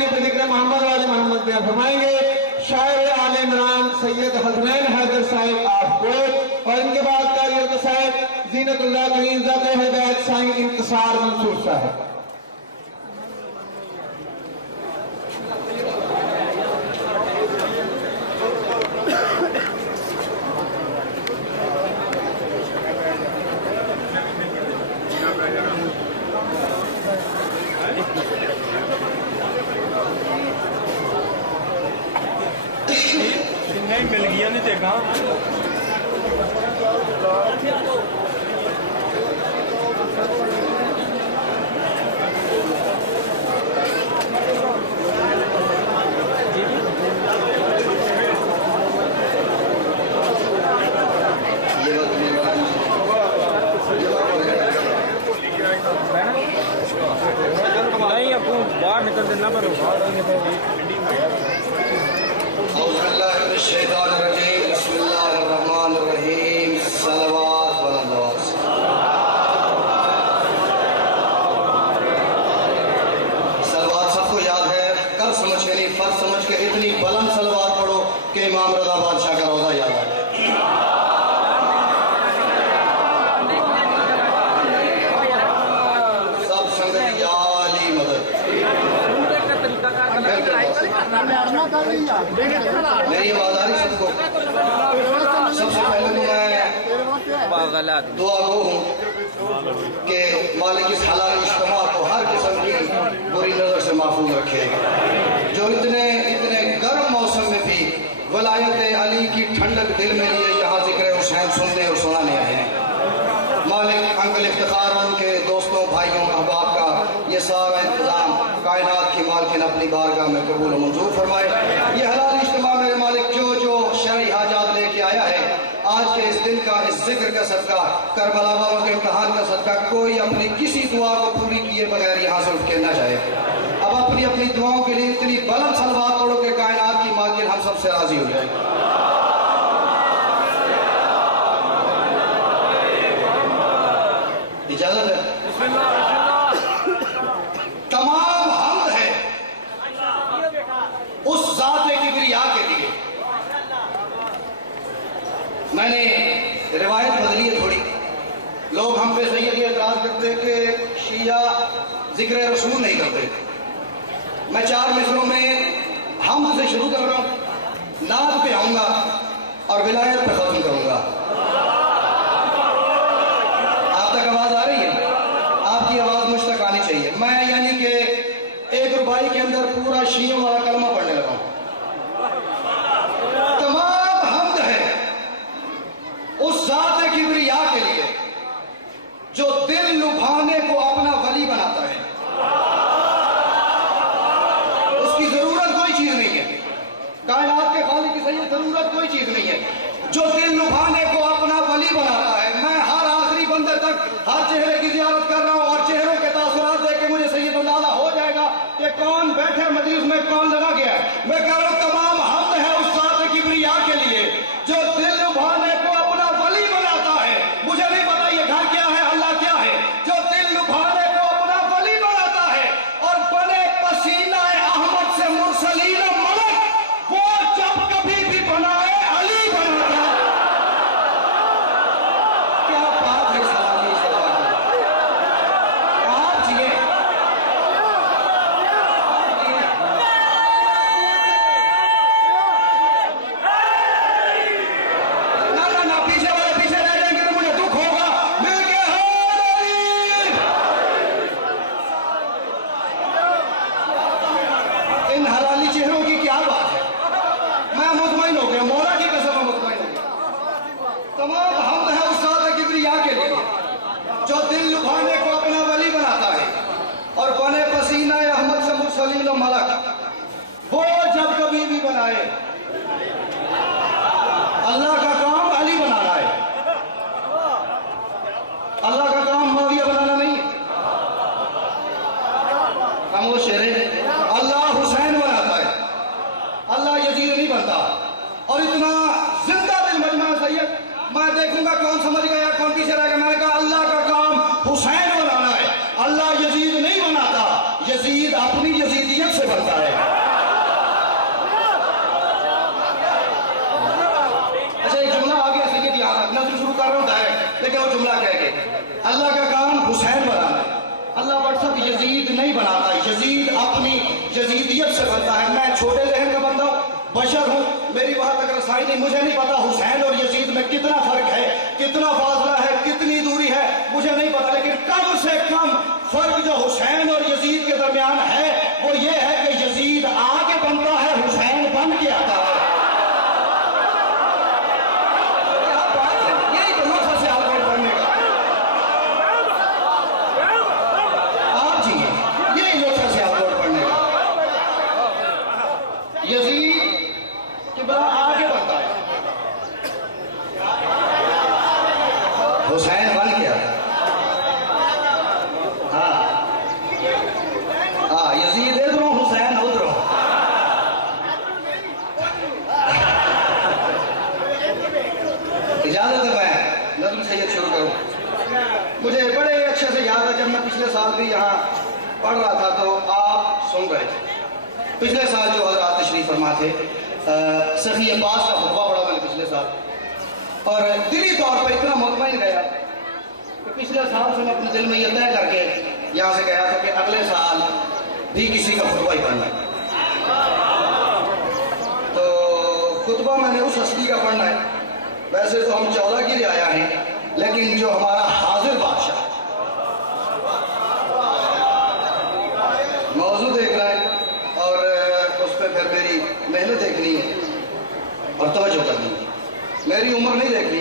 शायरी पर जिक्र मोहम्मद वाले मोहम्मद बयान फरमाएंगे शायर आले इमरान सैयद हसनैन हैदर साहिब आफकोट, और इनके बाद कारी साहिब जीनतुल्लाह करीम ज़ाते हिदायत साईं इंतसार मंसूर साहब। नहीं मिल गया नहीं देखा नहीं आपको बाहर निकल देना पर सलवात सबको याद है, कल समझ के नहीं फर्ज समझ के इतनी बुलंद सलवात पढ़ो कि इमाम रज़ा बादशाह का रोज़ा याद है। सब संगत याली मदद। मेरी आवाज आ रही सबको? सबसे पहले तो मैं दुआ गो हूँ कि मालिक इस हलाल इज्तिमा को हर किस्म की बुरी नजर से महफूज रखे, जो इतने इतने गर्म मौसम में भी वलायत अली की ठंडक दिल में लिए यहाँ जिक्र हुसैन सुनने और सुनाने आए हैं। मालिक अंकल इफ्तिखार उनके दोस्तों भाइयों अहबाब का ये सारा इंतजाम कायनात की मालकिन अपनी बारगाह में कबूल मंजूर फरमाए। ये हलाल इज्तिमा मेरे मालिक जो जो शरई हाजात लेके आया है, आज के इस दिन का, इस जिक्र का सदका, करबला वालों के इम्तहान का सदका, कोई अपनी किसी दुआ को पूरी किए बगैर यहाँ से उठ के न जाए। अब अपनी अपनी दुआओं के लिए इतनी बुलंद सलवात पढ़ो कि कायनात की मालकिन हम सबसे राजी हो जाए। इजाजत है? तमाम हम्द है उस ज़ात किबरिया के लिए। मैंने रिवायत बदली है थोड़ी, लोग हम पे सही एतराज करते कि शिया जिक्र रसूल नहीं करते। मैं 4 मिसरों में हम से शुरू कर रहा हूं, नाद पे आऊंगा और विलायत पे खत्म करूंगा। आप तक आवाज आ रही है? आपकी आवाज मुझ तक आनी चाहिए। मैं यानी कि 1 रुपये के अंदर पूरा शियों वाला कलमा पढ़ने लगा हूं। तमाम हम्द है उस ज़ात किबरिया के लिए जो दिल लुभाने को अपना वली बनाता है। उसकी जरूरत कोई चीज नहीं है, कायनात के खालिक की सही जरूरत कोई चीज नहीं है, जो दिल लुभाने को अपना वली बनाता है। मैं हर आखिरी बंदे तक हर चेहरे की जियारत कर रहा हूं और चेहरों के तासुरात देख के मुझे सही अंदाजा हो जाएगा कि कौन बैठे मजलिस में, कौन लगा गया है। मैं कह रहा हूं तमाम हम्द है उस ज़ात किबरिया के लिए जो दिल लुभाने को अपना वली बनाता है। मुझे नहीं पता ये घर क्या है, अल्लाह क्या है, जो दिल लुभाने को अपना वली बनाता है और बने पसीना अहमद से मुरसलीन मलक, वो जब कभी भी बनाए अली बनाता। क्या बात है सलामी आप जिए। ना पीछे वाले पीछे रह जाएंगे तो मुझे दुख होगा। मिलके इन हलाली चेहरों की क्या बात है। मैं मुतमईन हो गया, मौला की कसम में मुतमईन हो गया। तमाम हम्द है उस ज़ात किबरिया के लिए जो दिल लुभाने को अपना वली बनाता है और बने पसीना अहमद से मुरसलीन मलक, वो जब कभी भी बनाए। अल्लाह का काम अली बनाना है, अल्लाह का काम मौलिया बनाना नहीं है। खामोश शेरे, अल्लाह हुसैन बनाता है, अल्लाह यजीद नहीं बनता। और इतना जिंदा दिल मजमा सैयद, मैं देखूंगा कौन समझ गया कौन पीछे रह गया। मैंने कहा अल्लाह का काम हुसैन बनाना है, अल्लाह यजीद नहीं बनाता। यजीद अपनी यजीदियत से बनता यजीदियत से बनता है। मैं छोटे जहन का बंदा हूँ, बशर हूँ, मेरी वहां तक रसाई नहीं, मुझे नहीं पता हुसैन और यजीद में कितना फर्क है, कितना फासला है, कितनी दूरी है, मुझे नहीं पता। लेकिन कम से कम फर्क जो हुसैन और यजीद के दरमियान है वो ये है कि यजीद आके बनता है, हुसैन बन के आता है। क्या बात है, यही तो मकसद से आगे बढ़ने का। आप जी यही मकसद से आगे बढ़ने का। यजीद के बड़ा आगे बढ़ता है, हुसैन बन के आता है। यजीद इधर हुसैन उधर। इजाजत है मैं नज़्म सैयद शुरू करूं। मुझे बड़े अच्छे से याद है, जब मैं पिछले साल भी यहाँ पढ़ रहा था तो आप सुन रहे थे। पिछले साल जो हज़रात तशरीफ फरमा थे, सफ़ी अब्बास का खुतबा पढ़ा मैंने पिछले साल, और दिली तौर पर इतना मुतमईन गया कि पिछले साल से मैं अपने दिल में यह तय करके यहाँ से गया था कि अगले साल भी किसी का खुतबा ही पढ़ना है। तो खुतबा मैंने उस हस्ती का पढ़ना है। वैसे तो हम 14 की रियाया हैं, लेकिन जो हमारा हाजिर बादशाह मौजूद देखना है और उस पर फिर मेरी मेहनत देखनी है और तवज्जो करनी है। मेरी उम्र नहीं देखनी,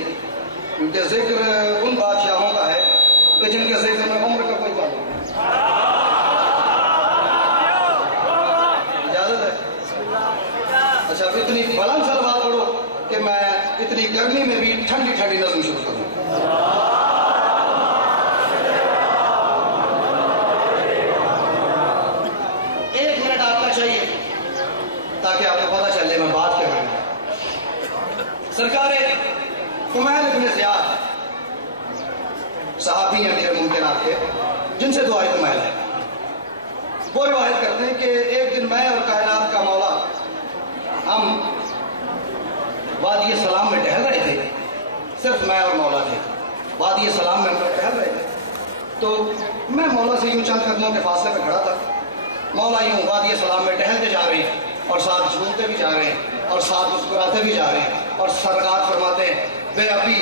क्योंकि जिक्र उन बादशाहों का है कि जिनके जिक्र में उम्र का कोई बात नहीं। इजाजत है? अच्छा, अब इतनी बुलंद सलवात पढ़ो कि मैं इतनी गर्मी में भी ठंडी ठंडी नज़्म शुरू करूं। एक मिनट आपका चाहिए ताकि आपको पता चले मैं बात क्या कर रहा हूं। सरकार कुमैल इब्न ज़ियाद सहाबी अमीर मुमकिनात के, जिनसे दुआए कुमैल है, वो रिवायत करते हैं कि एक दिन मैं और कायनात का मौला हम वादी सलाम में टहल रहे थे। सिर्फ मैं और मौला थे, वादी सलाम में हम टहल रहे थे। तो मैं मौला से यूं चंद कदमों के फासले में खड़ा था। मौला यूं वादी सलाम में टहलते जा रहे हैं और साथ झूमते भी जा रहे हैं और साथ मुस्कुराते भी जा रहे हैं। और सरकार फरमाते हैं, बे अबी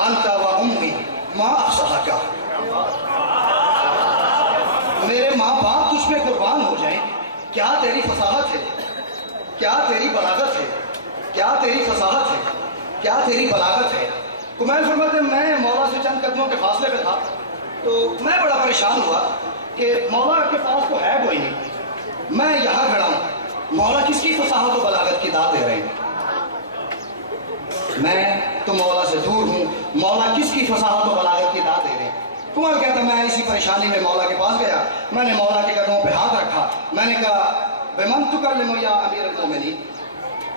अंता व उम्मी माँ अफसहा का, मेरे माँ बाप तुझ पे कुर्बान हो जाएं, क्या तेरी फसाहत है, क्या तेरी बलागत है, क्या तेरी फसाहत है, क्या तेरी बलागत है। कुमैल फरमाते मैं मौला से चंद कदमों के फासले पे था, तो मैं बड़ा परेशान हुआ कि मौला के पास तो है कोई नहीं, मैं यहाँ खड़ा हूँ, मौला किसकी फसाहत और बलागत की दाद दे रहे हैं। मैं तो मौला से दूर हूँ, मौला किसकी फसाहत और बलागत की दाद दे रहे हैं। कुमैल कहता मैं इसी परेशानी में मौला के पास गया, मैंने मौला के कदमों पे हाथ रखा, मैंने कहा बेमन तु कर ले या अमीर अल-मोमिनीन,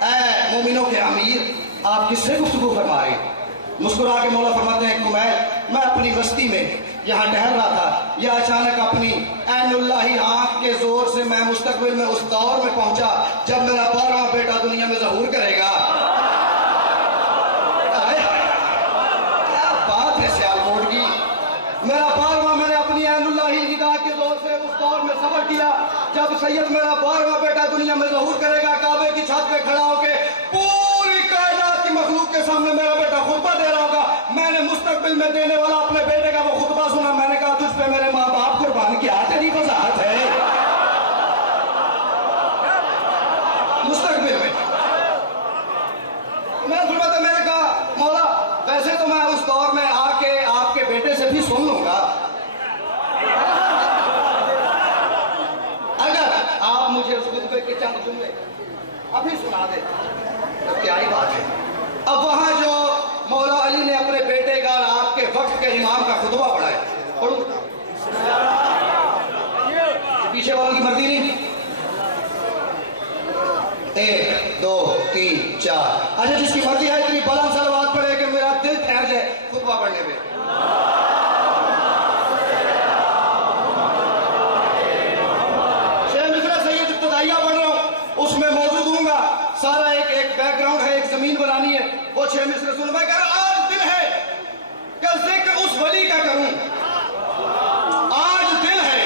ऐ मोमिनों के अमीर आप किससे गुफ्तगू फरमा रहे हैं। मुस्कुरा के मौला फरमाते हैं, कुमैल मैं अपनी बस्ती में यहाँ टहल रहा था, यह अचानक अपनी ऐनुल्लाही आंख के जोर से मैं मुस्तकबिल में उस दौर में पहुंचा जब मेरा 12वां बेटा दुनिया में ज़हूर करेगा। क्या बात है सियालकोट की, मेरा 12वां, मैंने अपनी ऐनुल्लाही निगाह के जोर से उस दौर में सफर किया जब सैयद मेरा 12वां बेटा दुनिया में ज़हूर करेगा। काबे की छत पे खड़ा होके पूरी कायनात की मखलूक के सामने मेरा बेटा खुतबा दे रहा होगा। मैंने मुस्तकबिल में देने वाला अपने बेटे का वो खुतबा सुना, मैंने कहा तुझ पे मेरे माँ बाप कुर्बान किया, तेरी वजाहत है। मुस्तकबिल में मैं खुतबा था, मैंने कहा मौला वैसे तो मैं उस दौर में आके आपके बेटे से भी सुन लूंगा, अगर आप मुझे उस खुतबे के चंद जुमले अभी सुना दे तो क्या ही बात है। अब वहां जो मौला अली ने अपने बेटे का आपके वक्त के इमाम का खुतबा पढ़ा है, पढ़ू पीछे वालों की मर्जी नहीं। 1 2 3 4, अच्छा जिसकी मर्जी है इतनी बुलंद सलवात पढ़े कि मेरा दिल ठहर जाए खुतबा पढ़ने में। शेख मिस्र सैयद इब्तिदाइया पढ़ रहा हूं, उसमें मौजूद हूंगा, सारा एक बैकग्राउंड है, एक जमीन बनानी है, वो 6 मिसरे सुन। मैं कह रहा आज दिल है कि जिक्र उस वली का करूं, आज दिल है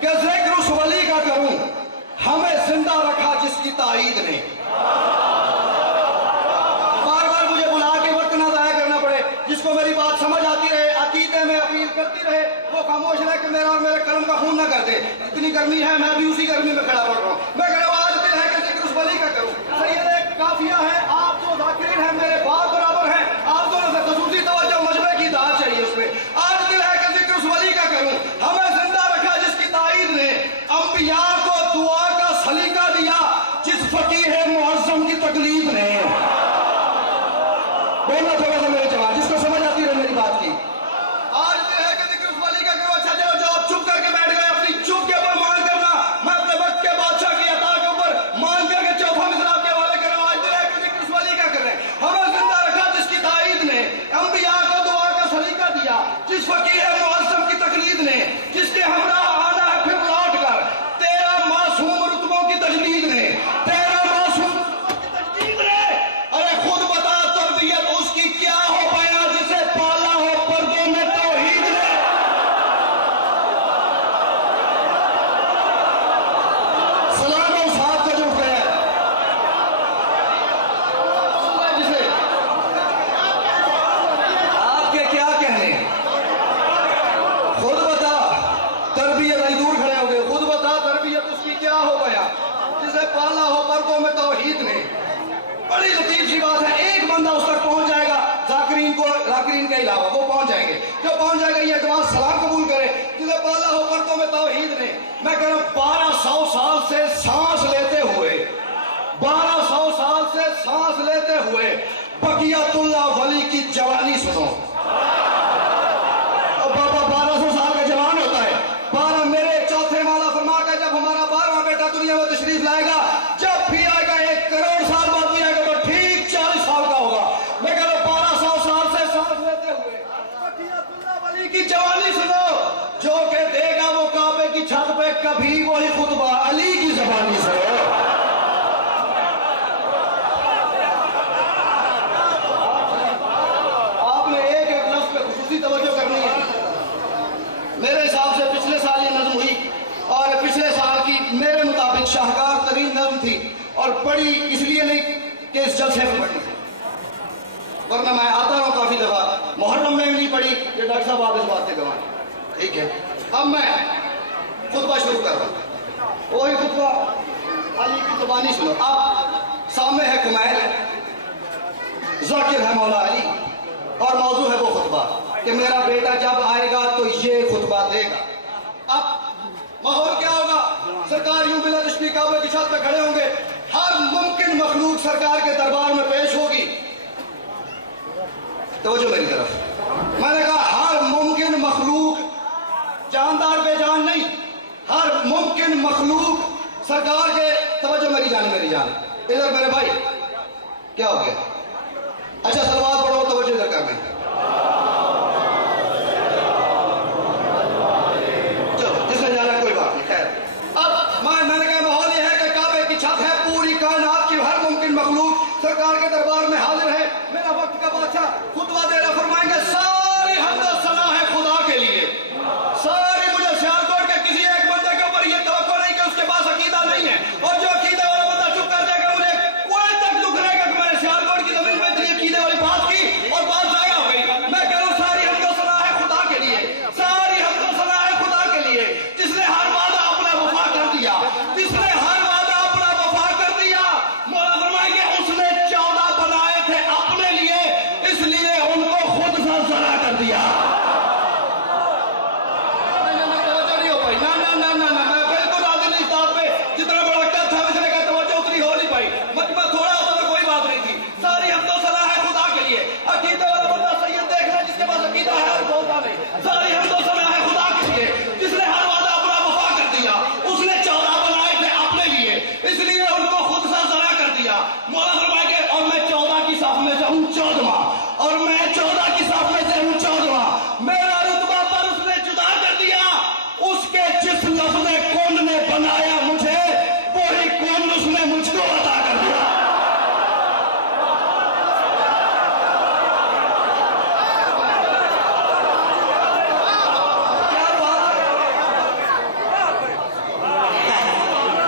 कि जिक्र उस वली का करूं, हमें ताईद ने। बार बार मुझे बुला के वक्त ना जाया करना पड़े, जिसको मेरी बात समझ आती रहे, अकीदे में अपील करती रहे, वो खामोश रहे कि मेरा और मेरे कलम का खून ना कर दे। इतनी गर्मी है, मैं भी उसी गर्मी में खड़ा पड़ रहा हूँ। मैं कह रहा हूँ आज दिल है कि जिक्र उस वली का करूँ। सैयद एक काफिया है, आप जो जाकिरीन हैं मेरे बाप बराबर हैं, आप दोनों से खसूसी तवज्जो मजमे की दाद चाहिए उसमें। आज दिल है कि जिक्र उस वली का करूँ। हमें जिंदा रखा जिसकी ताईद ने अंबिया को दुआ का सलीका दिया, जिस फकीह मुअज्जम की तकलीफ ने। बोलना थोड़ा सा मेरे जवाब, जिसको समझ आती रहे मेरी बात की। आज दिल है कि जिक्र उस वली का करो। अच्छा जो आप चुप करके बैठ गए, अपनी चुप के ऊपर मान करना, मैं अपने वक्त के बादशाह की अता के ऊपर मान करके चौथा मिसराब के हवाले कर रहा हूं। आज दिल है कि जिक्र उस वली का कर रहे हैं। हमें जिंदा रखा जिसकी ताईद ने अंबिया को दुआ का सलीका दिया, जिस फकीह मुअज्जम की तकलीद ने, जिसके हमरा आना है फिर लौट कर, तेरा मासूम रुतबों की तजदीद ने, तेरा मासूम रुतबों की तजदीद ने। अरे खुद बता तरबियत उसकी क्या हो पाया जिसे पाला हो पर्दों में तौहीद ने। सलाम और साथ का जो गया जिसे आपके क्या कहने, खुद बता तरबियत, आई दूर खड़े हो गए, खुद बता तरबियत उसकी क्या हो गया जिसे पाला हो पर्दों में तौहीद ने। बड़ी लतीफ सी बात है, एक बंदा उस तक पहुंच जाएगा, जाकिरीन के अलावा वो पहुंच जाएंगे। जो पहुंच जाएगा ये एडवांस सलाम कबूल करे, जिसे पाला हो पर्दों में तौहीद ने। मैं कह रहा हूं 1200 साल से सांस लेते हुए, 1200 साल से सांस लेते हुए बकियतुल्लाह वली की जवानी सुनो। अब बाबा 1200 साल का जवान होता है। 12 मेरे चौथे माला फरमा का जब हमारा 12वां बेटा दुनिया में तशरीफ लाएगा, जब भी आएगा 1 करोड़ साल बाद भी आएगा तो ठीक 40 साल का होगा। मैं कह रहा हूं 1200 साल से सांस लेते हुए बकियतुल्लाह वली की जवानी सुनो। जो के देगा वो काबे की छत पे कभी वही खुतबा अली की जबानी से। आपने एक एक लफ्ज पे खुसूसी तवज्जो करनी है। मेरे हिसाब से पिछले साल ये नज्म हुई और पिछले साल की मेरे मुताबिक शाहकार तरीन नज्म थी, और पढ़ी इसलिए नहीं कि इस जलसे में पढ़ी थी, वरना मैं आता हूँ काफी दफा, मुहर्रम में भी नहीं पढ़ी। ये डॉक्टर साहब आप इस बात के गवाह, ठीक है। अब मैं खुतबा शुरू कर रहा हूँ, वही खुतबा अली की जुबानी सुनो। आप सामने है कुमैल, जाकिर है मौला अली, और मौजू है वो खुतबा कि मेरा बेटा जब आएगा तो ये खुतबा देगा। अब माहौल क्या होगा, सरकार यूं बिला रिश्ती काबे की छत पे खड़े होंगे, हर मुमकिन मखलूक सरकार के दरबार में पेश होगी। तवज्जो मेरी तरफ, मैंने कहा हर मुमकिन मखलूक, जानदार बेजान नहीं, हर मुमकिन मखलूक सरकार के, तवज्जो मेरी जान, इधर मेरे भाई क्या हो गया। अच्छा सलवात पढ़ो, तवज्जो इधर करना। चलो जिसने जाना कोई बात नहीं, खैर। अब मैंने कहा माहौल ये है कि काबे की छत है, पूरी कायनात की हर मुमकिन मखलूक सरकार के दरबार में हाजिर है। मेरा वक्त का बादशाह खुतबा दे रहा, फरमाएंगे सारी हमद सना है खुदा के लिए, सारी। मुझे सियालकोट के किसी एक बंदे के ऊपर ये तवक्को नहीं कि उसके पास अकीदा नहीं है, और जो अकीदा वाला बंदा चुप कर जाएगा, मुझे कोई तक दुख रहेगा कि मैंने सियालकोट की जमीन में इतनी अकीदे वाली बात की और बात जाया हो गई। मैं कह रहा हूं सारी हमद सना है खुदा के लिए, सारी हमद सना है खुदा के लिए, जिसने हर वादा अपना वफा कर दिया, जिसने हर वादा अपना वफा कर दिया। मौला फरमाएंगे उसने 14 बनाए थे अपने लिए, इसलिए उनको खुद सल्सला कर दिया। जितना बड़ा कद था इसने कहा तवज्जो उतनी हो नहीं पाई, मजमा थोड़ा होता तो कोई बात नहीं थी। सारी हमदो सना है खुदा के लिए। अकीदे वाला बंदा सैयद देख रहा है जिसके पास अकीदा है और बोलता नहीं। सारी हमदो सना है खुदा के लिए, जिसने हर वादा अपना वफा कर दिया, उसने 14 बनाए थे अपने लिए, इसलिए उनको खुद सल्सला कर दिया। मौला फरमाएंगे और मैं 14 की साफ में से हूं 14वां, और मैं 14 की साफ में से हूं 14वां। मेरा रुतबा पर उसने जुदा कर दिया, उसके जिस लफ्ज़ कौन ने बनाया मुझे, वही कौन उसने मुझको अता कर दिया। क्या बात है।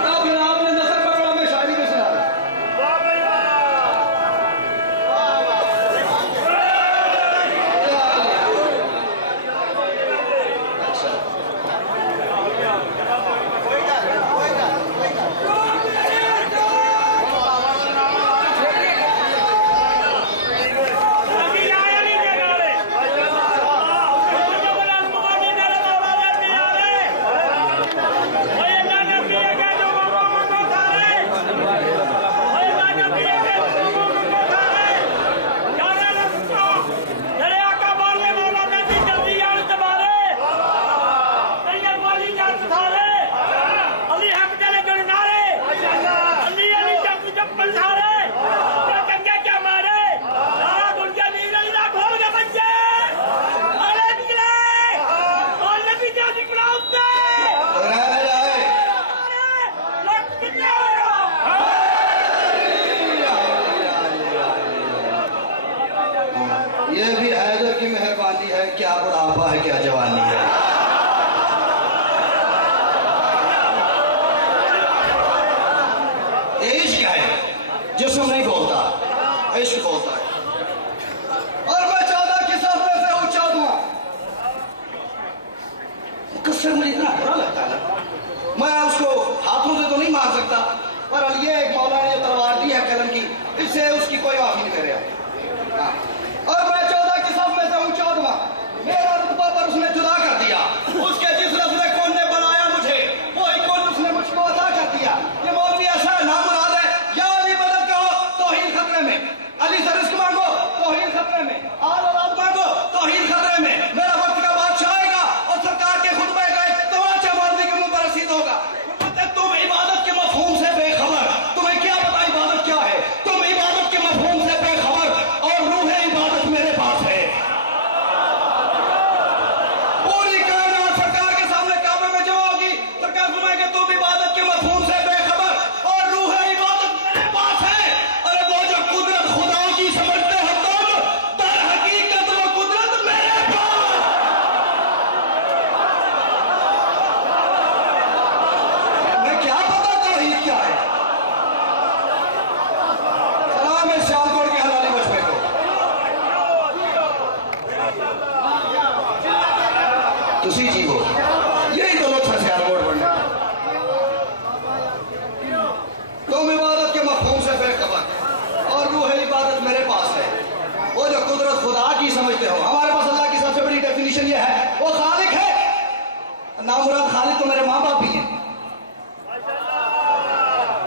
अब आपने नजर पकड़ा, मैं शायरी में सुना बुढ़ापा है क्या जवानी है। ये इश्क है, जिस्म नहीं बोलता, इश्क बोलता है। और मैं चाहता कि सब में से ऊंचा दूं। किससे मुझे इतना बुरा लगता है ना, मैं उसको हाथों से तो नहीं मार सकता, पर ये एक मौला ने जो तलवार दी है कलम की, इससे उसकी कोई माफी नहीं करेगा। और मैं चाहता कि सब में से ऊंचा दूं। मेरा रुतबा पर उसने जुदा कर दिया। उसके जिस रब ने कौन ने बनाया मुझे, वही कौन उसने मुझको अदा कर दिया। ये मौलवी ऐसा नामुराद है, या अली मदद कहो तौहीद खतरे में, अली से रिस्क मांगो तौहीद खतरे में, आल औलाद मांगो तौहीद खतरे में। मेरा वक्त का बादशाह आएगा और सरकार के खुतबे का एक तमाचा मौलवी के मुंह पर रसीद होगा। तुम इबादत के मफहूम से बेखबर, तुम्हें क्या पता इबादत क्या है। तुम इबादत के मफहूम से बेखबर, और रूह इबादत मेरे पास है। पूरी कायनात सरकार के सामने काबे में जमा होगी, सरकार फरमाएगी तुम इबादत के मफहूम से बेखबर और रूह इबादत मेरे पास है। अरे वो जो कुदरत खुदा की समझते हो तुम, दर हकीकत वो कुदरत मेरे पास। मैं क्या पता तौहीद क्या है। सलाम है सियालकोट के हलाली बचपे को। तुसी जीवो, यही तो लोग था सियालकोट बनने। तुम इबादत के मफहूम से बेखबर और रूह इबादत मेरे पास है। वो जो कुदरत खुदा की समझते हो, हमारे पास अल्लाह की सबसे बड़ी डेफिनेशन ये है, वो खालिक है। नामुराद खालिक तो मेरे माँ बाप भी हैं।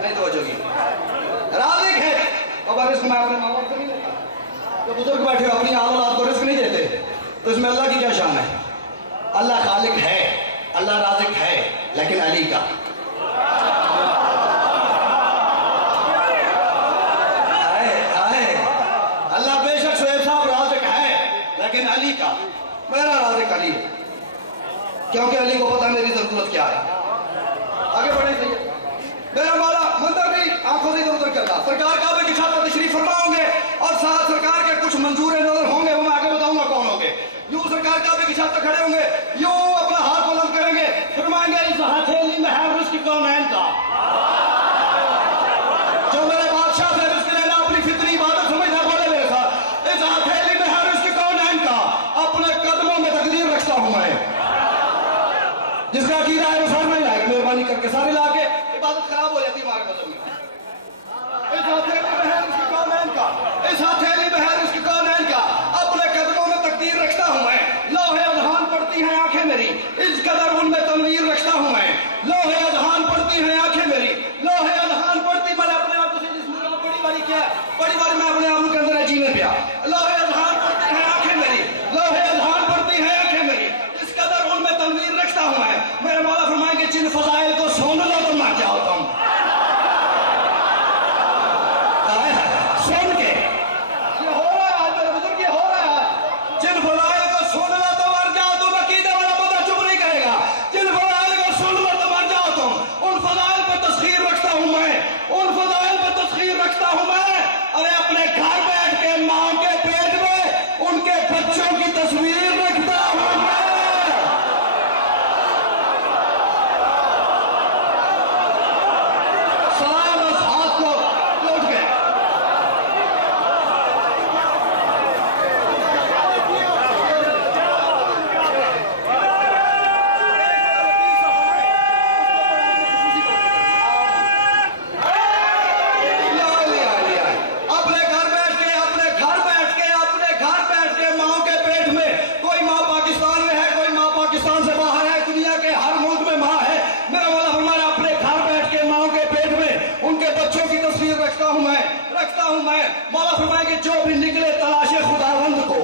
नहीं तो जोगी राजिक है, और रिस्क मैं अपने माँ बाप से नहीं लेता। जो बुजुर्ग बैठे हो अपनी औलाद को रिस्क नहीं देते, तो इसमें अल्लाह की क्या शान है। अल्लाह खालिक है, अल्लाह राजिक है, लेकिन अली का अल्लाह बेशक शोएब साहब राजिक है, लेकिन अली का, मेरा राजिक अली है, क्योंकि अली को पता मेरी जरूरत क्या है। आगे बढ़े सही। मेरा मौला मंदिर भी आंखों से इधर उधर करता, सरकार काबे की छत पर तशरीफ फरमा होंगे और साथ सरकार के कुछ मंजूर नजर होंगे, वो मैं आगे बताऊंगा कौन होंगे। यूं सरकार काबे की छत पर खड़े होंगे, यूं अपना हाथ बुलंद करेंगे, फरमाएंगे इस हथेली में है रिस्क कौनैन का। जो मेरे बादशाह से रिस्क लेना अपनी फितरी इबादत समझना, बोले मेरे साथ, इस हथेली में है रिस्क कौनैन का। अपने कदमों में तकदीर रखता हूं मैं। जिसका अकीदा है वो सर नहीं लाएगा, मेहरबानी करके सारे ला के इबादत खराब हो जाती है हमारे मजहब में। इस हथेली में है रिस्क कौनैन का, इस हथेली में है रिस्क कौनैन का। अपने कदमों में तकदीर रखता हूं मैं। लोहे अजहान पड़ती हैं आंखें मेरी, इस कदर उनमें तनवीर रखता हूं मैं। लोहे अजहान पड़ती हैं आंखें मेरी, लोहे अजहान पड़ती। मैंने अपने आप को बड़ी बारी क्या है, बड़ी बारी मैं अपने आप के अंदर जीने पिया। लोहे अजहान पड़ती हैं आंखें मेरी, लोहे अजहान पड़ती हैं आंखें मेरी, इस कदर उनमें तनवीर रखता हूं मैं। मेरे मौला फरमाएंगे जिन फजाइल को सुन लो तो मर जाओ तुम। सुन के ये हो रहा है आज मेरे बुजुर्ग, ये हो रहा है। जिन फजाइल को सुन लो तो मर जाओ तुम। अकीदा वाला बंदा चुप नहीं करेगा। जिन फजाइल को सुन लो तो मर जाओ तुम। उन फजाइल पर तस्खीर रखता हूं मैं, उन फजाइल पर तस्खीर रखता हूं मैं। अरे अपने घर बैठ के मां के पेट में उनके बच्चों की तस्वीर रखता हूं मैं। सलाम उस हाथ को लौट गए। अपने घर बैठ के माओ के पेट में, कोई माँ पाकिस्तान में है, कोई माँ पाकिस्तान से बाहर है, दुनिया के हर मुल्क में माँ है। मेरा मौला फरमाया अपने घर बैठ के माओ के पेट में उनके बच्चों की तस्वीर रखता हूं मैं। मौला फरमाएंगे जो भी निकले तलाशे खुदावंद को,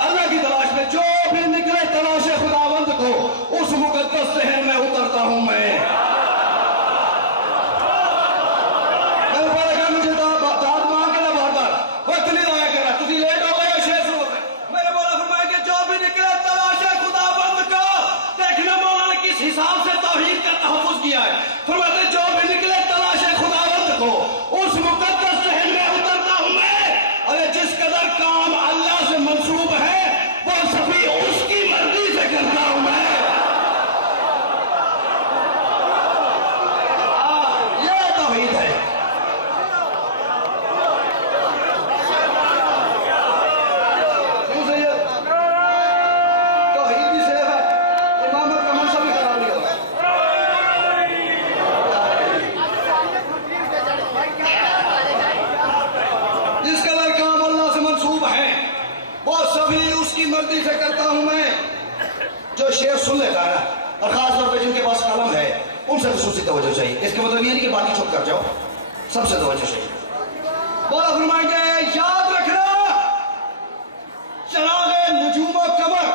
अल्लाह की तलाश में जो भी निकले तलाशे खुदावंद को, उस मुकद्दस शहर में उतरता हूं मैं। मुझे दाद मांग के ना बार बार वक्त नहीं लाया कर रहा, तुझे लेट हो गए शेर हो गए। मेरे मौला फरमाएंगे जो भी निकले तलाशे खुदावंद को, देखना मौला ने किस हिसाब से तौहीद का तहफ्फुज़ किया है। फरमाते जो भी निकले तलाशे खुदावंद को, उस मुकद्दस शहर में उतरता हूं मैं। अरे जिस कदर काम अल्लाह से मंसूब है वो सभी उसकी मर्जी खसूसी तवज्जो चाहिए। इसका मतलब ये नहीं कि बाकी चुप कर जाओ, सबसे तवज्जो चाहिए। बोला फरमाएंगे याद रखना चरागे नजूम कमर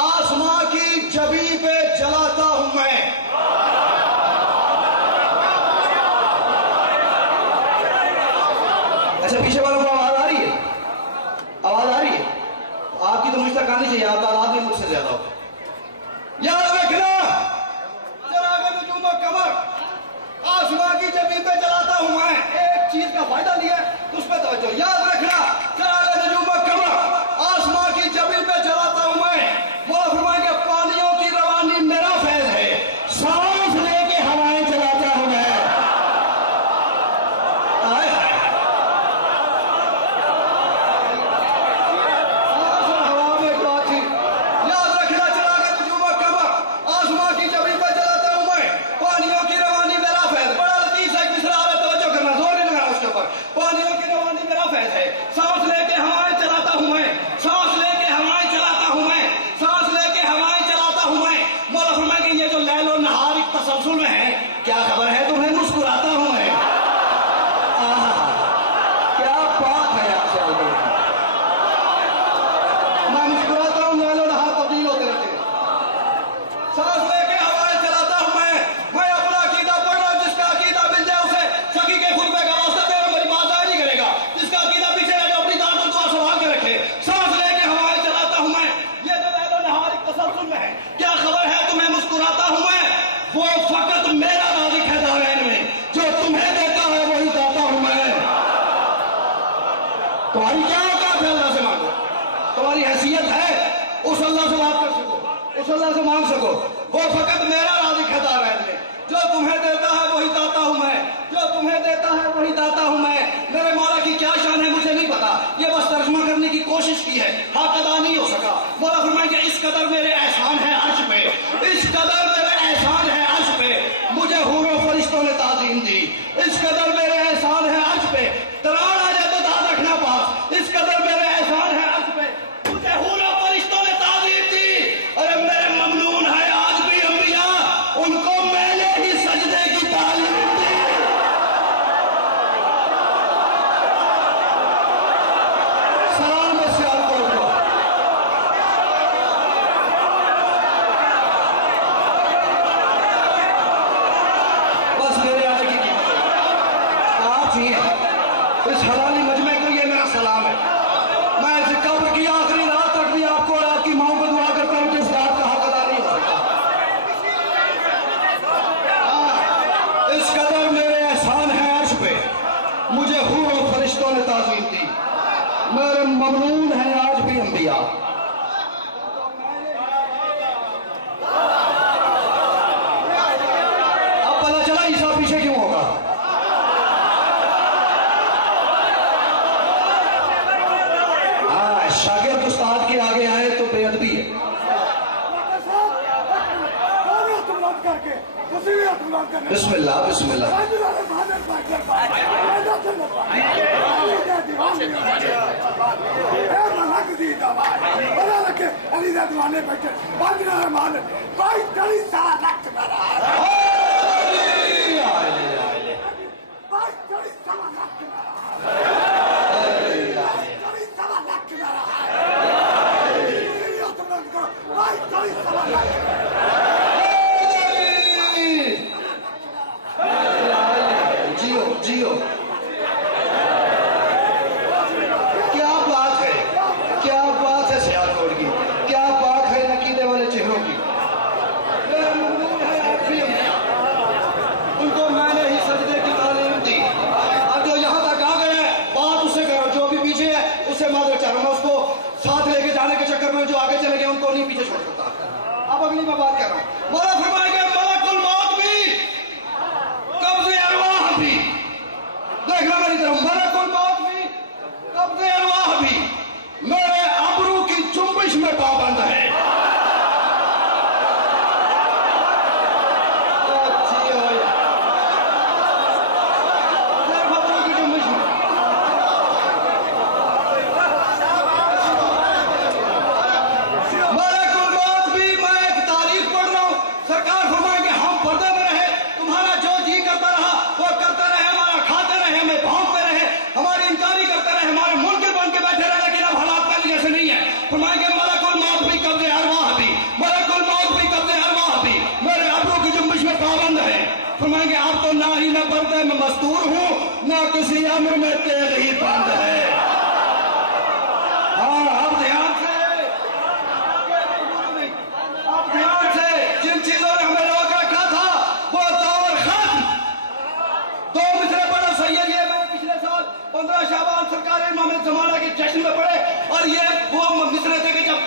आसमां की जबी पे जलाता हूं मैं। अच्छा पीछे वालों को आवाज आ रही है? आवाज आ रही है? आपकी तो मुझे तक आनी चाहिए, आप तादाद में मुझसे ज्यादा हो। याद रखना चरागे नजूम कमर आसमां की जबी पे जलाता हूं मैं। एक चीज का फायदा लिया उस पर तवज्जो। याद रखना चरागे नजूम कमर आसमां की जबी पे जलाता हूं मैं। मौला फरमाएंगे पानियों की रवानी मेरा फैज है, सांस लेके हवाएं चलाता हूं मैं। आए हाय हवा में तो आती। याद रखना चरागे नजूम कमर आसमां की जबी पे जलाता हूं मैं। पानियों की रवानी मेरा फैज। बड़ा लतीफ सा एक मिसरा है, तवज्जो करना, जोर नहीं लगाना उसके ऊपर। पानियों की रवानी मेरा फैज है, सांस लेके हवाएं चलाता हूं मैं। सांस लेके हवाएं चलाता हूं मैं। सांस लेके हवाएं चलाता हूं मैं। मौला फरमाएंगे ये जो लैलो नहार एक तसलसल में है, क्या खबर है तुम्हें मुस्कुराता हूं मैं। आहा, क्या बात है आपसे आगे। मैं मुस्कुराता हूं, लैलो नहार तब्दील होते रहते हैं। सांस लेके हवाएं चलाता हूं मैं अपना अकीदा पढ़ रहा हूं। जिसका अकीदा मिल जाए उसे सखी के खुतबे का वास्ता दे और मेरी बात जाहिर नहीं करेगा। जिसका अकीदा पीछे है जो अपनी दांत को दुआ संभाल के रखे। सांस लेके हवाएं चलाता हूं मैं। ये जो लैलो नहार एक तसलसल में है, क्या खबर है तुम्हें मुस्कुराता हूं मैं। वो फकत मेरा राज़िक है दारैन में, जो तुम्हें देता है वही दाता हूं मैं। तुम्हारी क्या औकात है अल्लाह से मांगो। तुम्हारी हैसियत है उस अल्लाह से बात कर सको, उस अल्लाह से मांग सको। वो फकत मेरा राज़िक है दारैन में, जो तुम्हें देता है वही दाता हूं मैं। जो तुम्हें देता है वही दाता हूं मैं। मेरे मौला की क्या शान है मुझे नहीं पता, ये बस तर्जुमा करने की कोशिश की है, हक अदा नहीं हो सका। मौला फरमाएंगे इस कदर मेरे एहसान है अर्श पे, इस कदर मेरे एहसान है अर्श पे, मुझे हूरों फरिश्तों ने ताज़ीम दी। इस कदर मेरे एहसान है अर्श पे, तराड़ आ जाए तो दाद रखना पास। इस कदर मेरे एहसान है अर्श पे, मुझे हूरों फरिश्तों ने ताज़ीम दी। अरे मेरे ममनून है आज भी अंबिया, उनको मैंने ही सजदे की तालीम दी। सलाम है सियालकोट को। बस मेरे आने की कीमत है। आप ही हैं। इस हलाली मजमे को ये मेरा सलाम है। मैं इस कब्र की आखिरी रात तक भी आपको और आपकी माओ को दुआ करता हूं कि इस रात का हक अदा नहीं हो सकता। इस कदर मेरे एहसान है अर्श पे, मुझे हूर और फरिश्तों ने ताज़ीम दी। मेरे ममनून है आज भी अंबिया। अब पता चला ईसा पीछे क्यों होगा। हाँ, शागिर्द उस्ताद के आगे आए तो बेअदबी है। बिस्मिल्लाह बिस्मिल्लाह। जियो जियो। क्या बात है, क्या बात है सियालकोट की, क्या बात है नकीदे वाले चेहरों की। उनको मैंने ही सजदे की तालीम दी। अब जो यहाँ तक आ गए हैं बात उससे करो, जो भी पीछे है उससे मादर चाह रहा हूं। मैं उसको साथ लेके जाने के चक्कर में जो आगे चले गए उनको नहीं पीछे छोड़ सकता। अब अगली मैं बात कर रहा हूं। मौला फरमाएंगे मलकुल मौत भी, कब्ज़े अरवाह भी, ही मैं पर्दे में मस्तूर हूं, ना किसी अम्र में तेल ही बंद है। हाँ, अब ध्यान से जिन चीजों ने हमें रोक रखा था वो दौर खत्म। दो मिसरे पढ़ो सैयद, ये मैंने पिछले साल 15 शाबान सरकार इमाम जमाना के जश्न में पढ़े, और ये वो मिसरे थे कि जब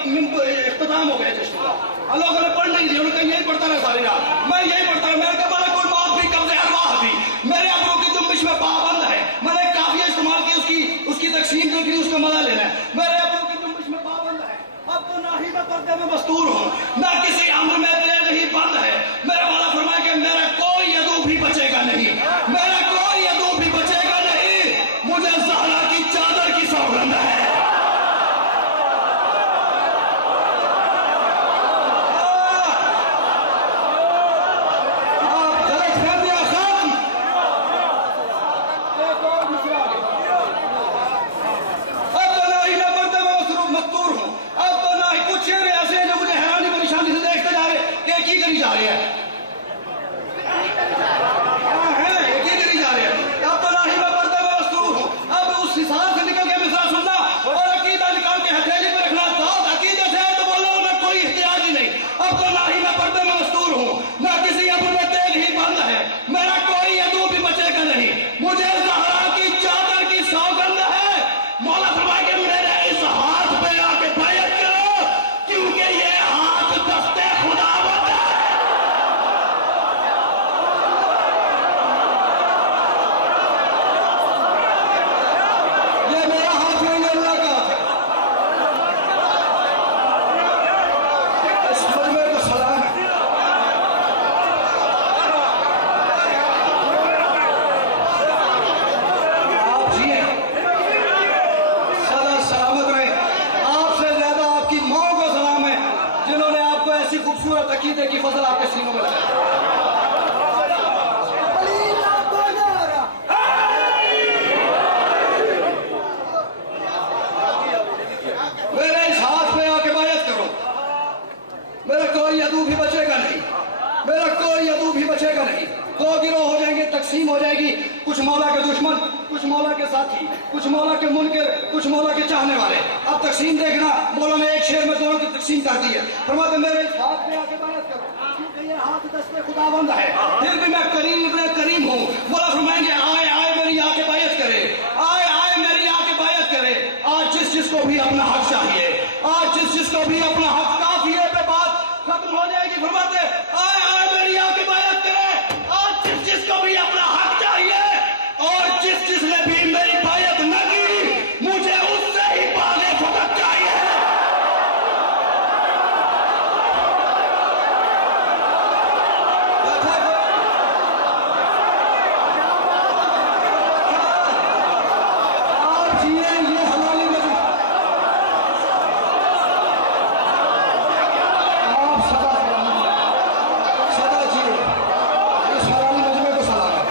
इख्तिताम हो गया जश्न का, लोगों ने पढ़ नहीं दी, उन्होंने यही पढ़ता रहा सारी रात, मैं यही पढ़ता रहा। मैंने कहा कोई मौत भी कब्ज़े अरवाह भी मेरे अबरों की जुम्बिश में पाबंद है। मैंने काफिया इस्तेमाल की, उसकी तकसीम देखी, उसका मजा लेना है। मेरे अबरों की जुम्बिश में पाबंद है। अब तो ना ही मैं पर्दे में मस्तूर हूं, ना किसी अम्र में तेल ही बंद है। मेरा वाला फरमाया कि मेरा कोई यदू भी बचेगा नहीं, मेरा कोई यदू भी बचेगा नहीं, मुझे ज़हरा की चादर की सौगंध है। खूबसूरत अकीदे की फजल आपके सीनों में लगाए। मेरे इस हाथ पे आके बायत करो, मेरा कोई यदू भी बचेगा नहीं, मेरा कोई यदू भी बचेगा नहीं। दो गिरोह हो जाएंगे, तकसीम हो जाएगी, कुछ मौला के दुश्मन, कुछ मौला के साथी, कुछ मौला के मुनकर, कुछ मौला के चाहने वाले। अब तकसीम देखना, मौला ने एक शेर में दोनों की तकसीम कर दी है। फरमाते मेरे इस हाथ पे आके बायत करो, क्योंकि ये हाथ दस्ते खुदाबंद है, फिर भी मैं करीम हूँ। मौला फरमाएंगे आए आए मेरी आके बायत करे, आए आए मेरी आके बायत करे। आज जिसको भी अपना हक चाहिए, आज जिसको भी अपना हक, काफिये पे बात खत्म हो जाएगी। फरमाते आए आए मेरी आके बायत करे, आज जिसको भी अपना हक चाहिए, और जिसने भी मेरी बायत न की, मुझे उससे ही बागे फकत चाहिए। आप जिए ये हलाली मजमे, आप सदा जिए इस हलाली मजमे को सलाम है।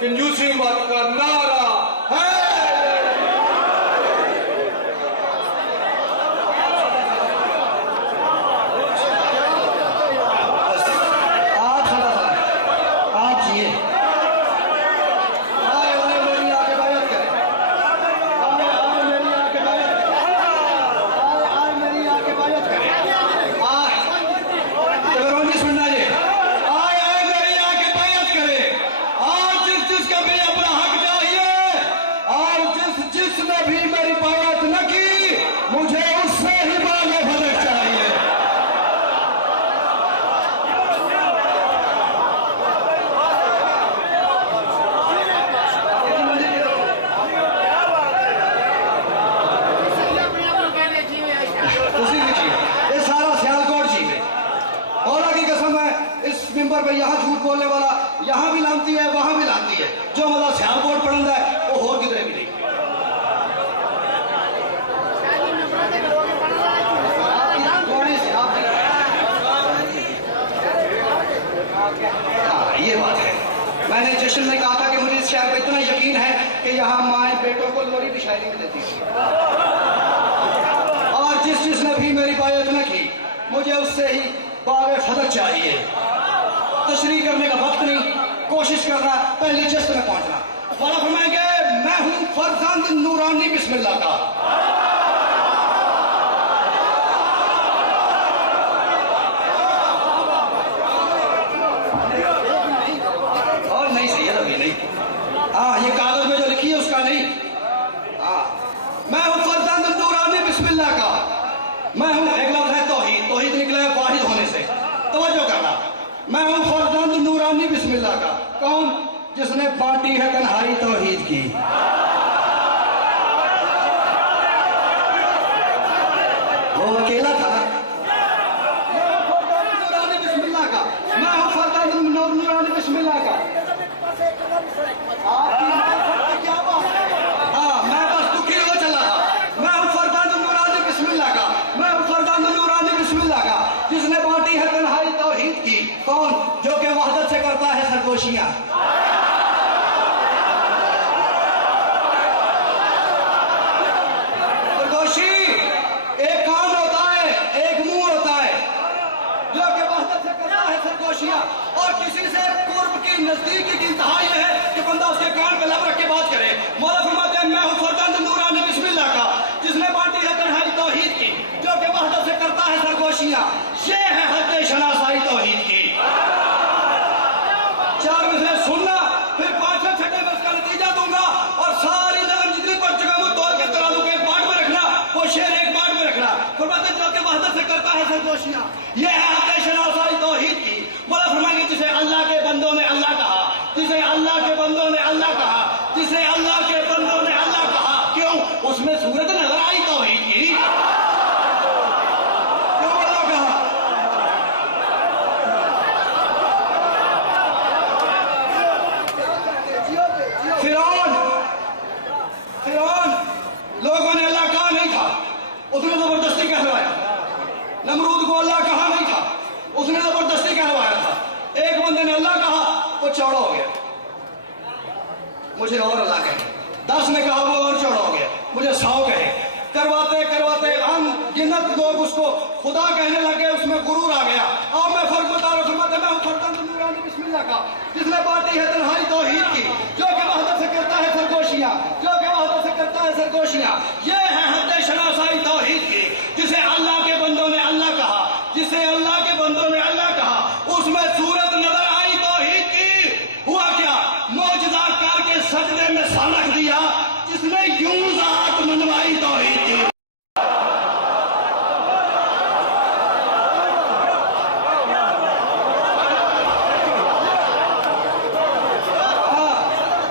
कंजूसी मत कर, नारा है। आप जिए, आए आए मेरी आके बायत करें, आए आए मेरी आके बायत करें, आए आए मेरी आके बायत करें। रोजी सुनना जी, आए आए मेरी आके बायत करें। आज जिसका भी अपना हक चाहिए, और जिसने भी मेरी बायत न की, मुझे उससे ही बागे फदक चाहिए। उसी की चीज, ये सारा सियालकोट चीज है। मौला की कसम है, इस मिंबर पे यहाँ झूठ बोलने वाला यहाँ भी लानती है, वहां भी लानती है। जो मतलब सियालकोट पढ़ंदा है वो होर किधरे भी नहीं। हाँ ये बात है। मैंने जश्न में कहा था कि मुझे इस शहर पर इतना यकीन है कि यहाँ माएँ बेटों को लोरी भी शायरी में देती है, और जिसने भी मेरी बायत न की मुझे उससे ही बाग फदक चाहिए। तशरीह करने का वक्त नहीं, कोशिश करना पहली जस्त में पहुंचना। वाला फरमाएंगे मैं हूं फरजंद नूरानी बिस्मिल्लाह का। और नहीं सही है अभी नहीं, हाँ ये कागज में जो लिखी है उसका नहीं। हाँ मैं हूं फरजंद नूरानी बिस्मिल्लाह का। मैं हूं, एक लफ्ज है तौहीद, तौहीद निकला है वाहिद होने से, तवज्जो करना। मैं हूं फरजंद नूरानी बिस्मिल्लाह का। कौन? जिसने बांटी है तन्हाई तौहीद की। वो अकेला था। मैं हूं फरजंद नूरानी बिस्मिल्लाह का। मैं हूं फरजंद नूरानी बिस्मिल्लाह का। क्या बात है? हाँ मैं बस दुखी हो चला था। मैं हूं फरजंद नूरानी बिस्मिल्लाह का। मैं हूं फरजंद नूरानी बिस्मिल्लाह का, जिसने बांटी है तन्हाई तौहीद की। कौन? जो कि वहदत से करता है सरगोशियां। सरगोशी एक कान होता है, एक मुंह होता है, जो कि वहदत से करता है सरगोशियां। और किसी से कुर्ब की नजदीकी की इंतहा यह है कि बंदा उसके कान पे लब रख के बात करे। मौला फरमाते हैं मैं हूं फरजंद नूरानी बिस्मिल्लाह का, जिसने बांटी है तन्हाई तौहीद की, जो कि वहदत से करता है सरगोशियां। ये है हद शनासाई तौहीद की। चार मिसलें सुनना, फिर पांचवें छठे में उसका नतीजा दूंगा, और सारी नज़म जितनी पढ़ चुका हूं तोड़ के तराजू के एक बाट में रखना, वो शेर एक बाट में रखना। फरमाते हैं जो कि वहदत से करता है सरगोशियां, ये है हद शनासाई तौहीद की। मौला फरमाएंगे जिसे अल्लाह के बंदों ने अल्लाह कहा, जिसे अल्लाह के बंदों ने अल्लाह कहा, जिसे अल्लाह के बंदों ने अल्लाह कहा। क्यों? उसमें सूरत नजर आई तौहीद की। क्यों अल्लाह कहा? फिरौन लोगों ने अल्लाह कहा नहीं था, उसने जबरदस्ती कहलवाया। नमरूद को अल्लाह कहा नहीं था, उसने जबरदस्ती कहलवाया था। एक बंदे ने अल्लाह कहा, वो चौड़ा हो गया, मुझे और अल्लाह कहे। 10 ने कहा, वो और चौड़ा हो गया, मुझे 100 कहे। करवाते करवाते अनगिनत लोग उसको खुदा कहने लगे, उसमें गुरूर आ गया। अब मैं फर्क बता रहा हूं। फरमाते मैं हूं फरजंद नूरानी बिस्मिल्लाह का, जिसने बांटी है तन्हाई तौहीद की, जो कि वहदत से करता है सरगोशियां, जो कि वहदत से करता है सरगोशियां। ये है हद शनासाई तौहीद की। जिसे अल्लाह के बंदों ने अल्लाह कहा, जिसे अल्लाह के बंदों ने अल्लाह कहा, उसमें सूरत नजर आई तौहीद की। हुआ क्या? मौजज़ा करके सजदे में सर रख दिया, जिसने यूं ज़ात मनवाई तौहीद की।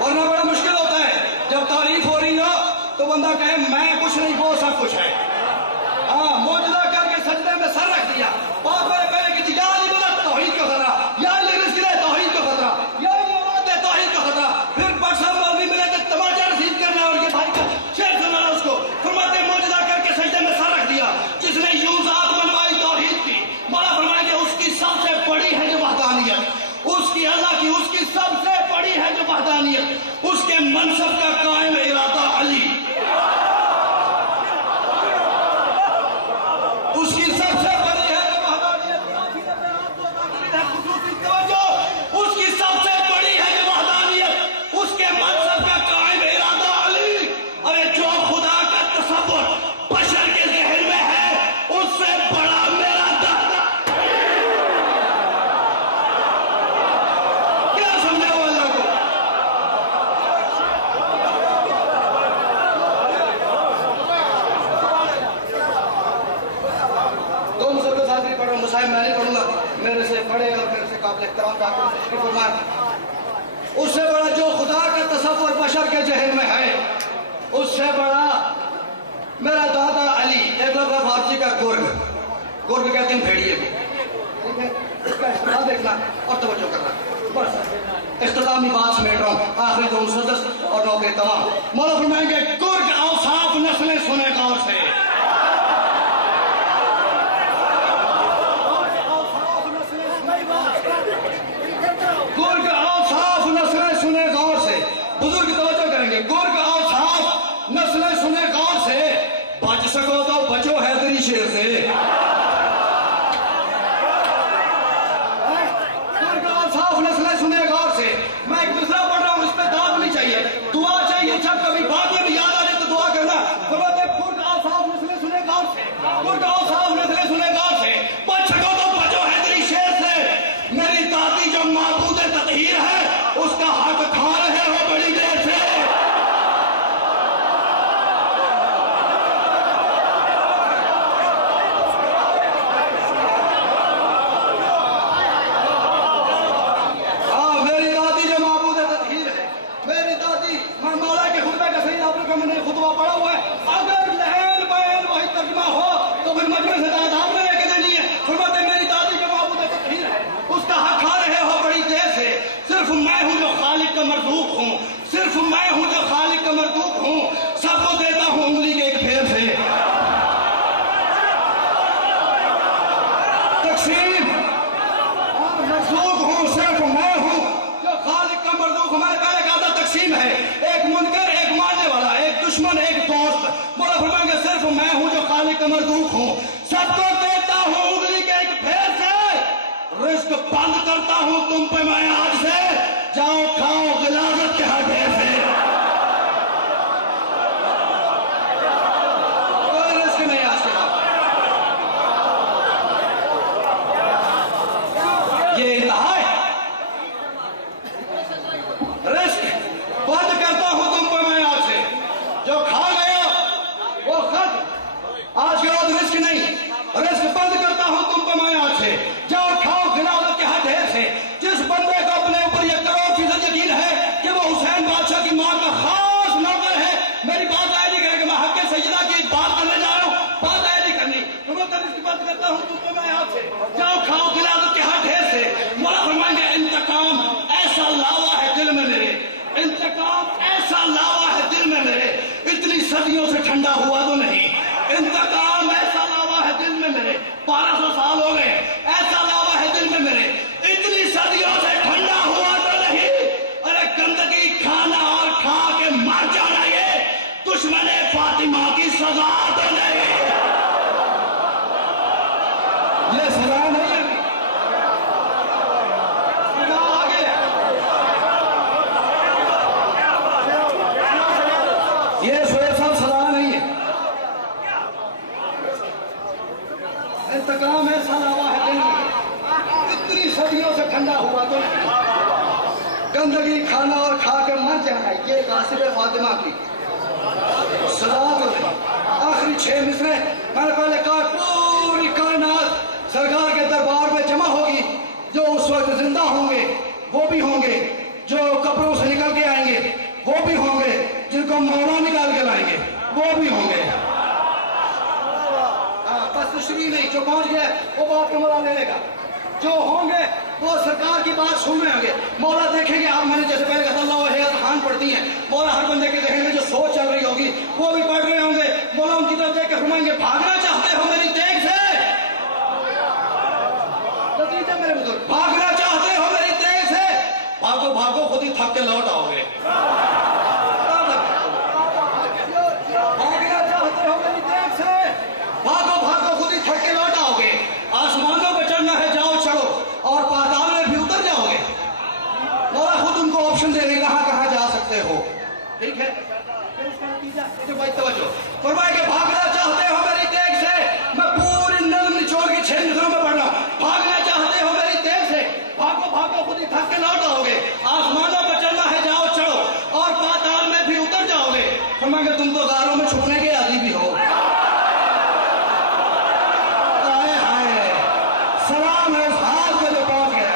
वरना बड़ा मुश्किल होता है जब तारीफ हो रही हो तो बंदा कहे मैं कुछ नहीं, वो सब कुछ है। हाँ मौजज़ा करके सजदे में सर रख दिया। बात मेरे कहने की थी, या अली मदद तौहीद को खतरा, या अली रिज़्क़ दे तौहीद को खतरा, या अली औलाद दे तौहीद को खतरा। फिर बक्सर मौलवी मिले तो तमाचा रसीद करना और ये भाई का शेर सुनाना उसको। फरमाते मौजज़ा करके सजदे में सर रख दिया, जिसने यूं ज़ात बनवाई तौहीद की। मौला फरमाएंगे उसकी सबसे बड़ी है जो वहदानियत, उसकी अल्लाह की उसकी सबसे बड़ी है जो वहदानियत, उसके मनसब का कायम इरादा अली, उसकी सबसे बड़ी है जो वहदानियत, उसकी सबसे बड़ी है जो वहदानियत, उसके मनसब का कायम इरादा अली। अरे जो खुदा का तसव्वुर बशर के ज़हन में है, उससे बड़ा मेरा दादा। क्या समझे हो अल्लाह को? दो मुसल्लत हाज़िरी पढ़ो, मुसाहिब मैं नहीं पढ़ूंगा, मेरे से बड़े और मेरे से काबिल एहतराम का तशरीफ फरमाएं। उससे बड़ा जो खुदा का तसव्वुर बशर के ज़हन में है, उससे बड़ा मेरा दादा अली। एक लफ्ज़ फारसी का गुर्ग, गुर्ग कहते हैं भेड़िए को, ठीक है? इसका इस्तेमाल देखना और तवज्जो करना। बस इख्तितामी बात समेट रहा हूँ, आखिरी 2 मुसद्दस और नौकरी तमाम। मौला फरमाएंगे गुर्ग औसाफ नस्लें सुने गौर से। उसका हक खा रहे हो बड़ी देर से। मेरी दादी जो माबूद तदहीर है, मेरी दादी मौला के खुतबे का सही आपने का मैंने खुतबा पढ़ा हुआ है। अगर लहन बहन वही तर्जुमा हो तो फिर मजमे से दादाब में लेके देनी है। फरमाते मेरी दादी जो माबूद तदहीर है, उसका हक खा रहे हो बड़ी देर से। सिर्फ मैं हूं जो खालिक का मरदूक हूं, सिर्फ मैं हूं जो खालिक का मरदूक हूं। सबको देता हूं उंगली के एक फेर से। तकसीम मरदूक हूं, सिर्फ मैं हूं जो खालिक का मरदूक। हमारे पहले कहा था तकसीम है, एक मुनकर, एक मानने वाला, एक दुश्मन, एक दोस्त। बोला फरमाएंगे सिर्फ मैं हूं जो खालिक का मरदूक हूं। सबको देता हूं उंगली के एक फेर से। रिस्क बंद करता हूं तुम पे मैं आज से। जाओ खाओ गिलाजत के हाथे से। कोई रिस्क नहीं आज के बाद। ये इंतहा है। रिस्क बंद करता हूं तुम पे मैं आज से। जो खा गया वो खत। आज के बाद रिस्क नहीं, रिस्क बंद करता हूं तुम पे मैं आज से। जाओ खाओ गिलाजत के हाथे से। जिस बंदे को अपने ऊपर 1,00,00,000% यकीन है कि वो हुसैन बादशाह की मां का खास नौकर है, मेरी बात आए नहीं करेगा। मैं हक सैयदा की बात करने जा रहा हूं, बात आए नहीं करनी। तो मैं रिस्क बंद करता हूं तुम पे मैं आज से। जाओ खाओ गिलाजत के हाथे से। मौला फरमाएंगे इंतकाम ऐसा लावा है दिल में मेरे, इंतकाम ऐसा लावा है दिल में मेरे, इतनी सदियों से ठंडा हुआ तो नहीं। इंतकाम ऐसा लावा है दिल में मेरे, 1200 साल हो गए, ऐसा लावा है दिल में मेरे, इतनी सदियों से ठंडा हुआ तो नहीं। अरे गंदगी खाना और खा के मर जाना ये दुश्मने फातिमा की सजा तो नहीं। ये सजा नहीं है, सजा आगे है। ये सोचा सजा नहीं है। इंतकाम ऐसा लावा है दिल में, इतनी सदियों से ठंडा हुआ तो नहीं। गंदगी खाना और खा के मर जाना ये गासिब फातिमा की सजा तो नहीं। आखिरी 6 मिसरे मैंने पहले कहा पूरी कायनात सरकार के दरबार में जमा होगी। जो उस वक्त जिंदा होंगे वो भी होंगे, जो कब्रों से निकल के आएंगे वो भी होंगे, जिनको मौला निकाल के लाएंगे वो भी होंगे। बस तशरीह नहीं, जो पहुंच गया वो बात का मौला ले लेगा। जो होंगे वो सरकार की बात सुन रहे होंगे। मौला देखेंगे, आप मैंने जैसे पहले कहा अल्लाह खान पढ़ती हैं, मौला हर बंदे के देखेंगे जो सोच चल रही होगी वो भी पढ़ रहे होंगे। मौला उनकी तरफ देख के फरमाएंगे भागना चाहते हो मेरी तेग से। नतीजा मेरे बुजुर्ग, भागना चाहते हो मेरी तेग से, भागो भागो खुद ही थक के लौट आओगे। भागना चाहते हो मेरी तेग से, भागो भागो खुद ही थक के लौट आओगे। आसमानों पर चढ़ना है जाओ चढ़ो, और पाताल में भी उतर जाओगे। मौला खुद उनको ऑप्शन दे रहे कहां कहां जा सकते हो। ठीक है, फिर इसका नतीजा फरमाएंगे भागना चाहते हो मेरी तेग से। मैं पूरी नज़म निचोड़ के 6 मिसरों में पढ़ रहा हूं। भागना चाहते हो मेरी तेग से, भागो भागो खुद ही थक के लौट आओगे। आसमानों पर चढ़ना है जाओ चढ़ो, और पाताल में भी उतर जाओगे। फरमाएंगे तुम तो गारों में छुपने के आदी भी हो। सलाम है उस हाल को जो पहुंच गया।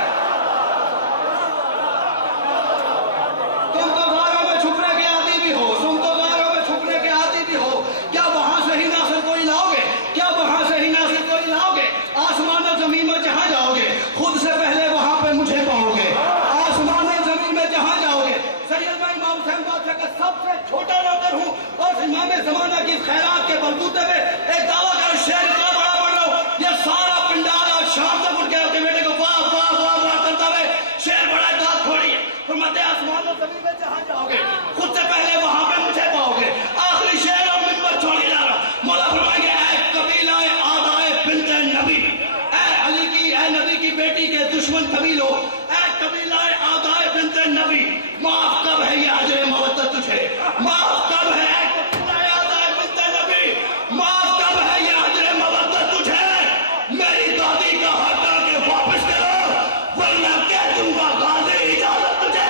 तुम तो गारों में छुपने के आदी भी हो, तुम तो गारों में छुपने के आदी भी हो। क्या वहां से ही नासिर कोई लाओगे? क्या वहां से ही नासिर कोई लाओगे? आसमान और जमीन में जहां जाओगे खुद से पहले वहां पे मुझे पाओगे। आसमान और जमीन में जहां जाओगे सैयद मैं इमाम हुसैन बादशाह का सबसे छोटा नौकर हूं, और इमाम जमाना की खैरात के बलबूते में एक दावा कर शेर इतना बड़ा बन रहा हूं। ये सारा पिंडाल और शाम तक उठ के आपके बेटे को वाह वाह वाह वाह करता है। शेर बड़ा दांत खोड़ी है। तो मध्य आसमान और जमीन में जहां जाओगे खुद से पहले वहां पे मुझे पाओगे। आखिरी शेर और मिंबर छोड़ी जा रहा। मौला फरमाएंगे ऐ कबीला आदाए बिन्ते नबी, ऐ अली की ऐ नबी की बेटी के दुश्मन कबीलो, ऐ कबीला आदाए बिन्ते नबी, माफ कब है ये अजर मवद्दत तुझे, माफ कब है कबीला आदाए बिन्ते नबी, माफ कब है ये अजर मवद्दत तुझे। मेरी दादी का हक आके वापस करो, वरना कह दूंगा गाजी इजाजत तुझे।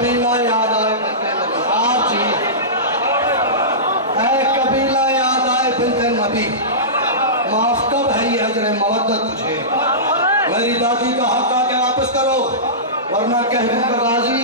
कबीला याद आए बिनते नबी। आप जी ऐ कबीला याद आए बिनते नबी, माफ कब है ये हजर मवद्दत तुझे। मेरी दादी का हक आके वापस करो, वरना कह दूंगा गाजी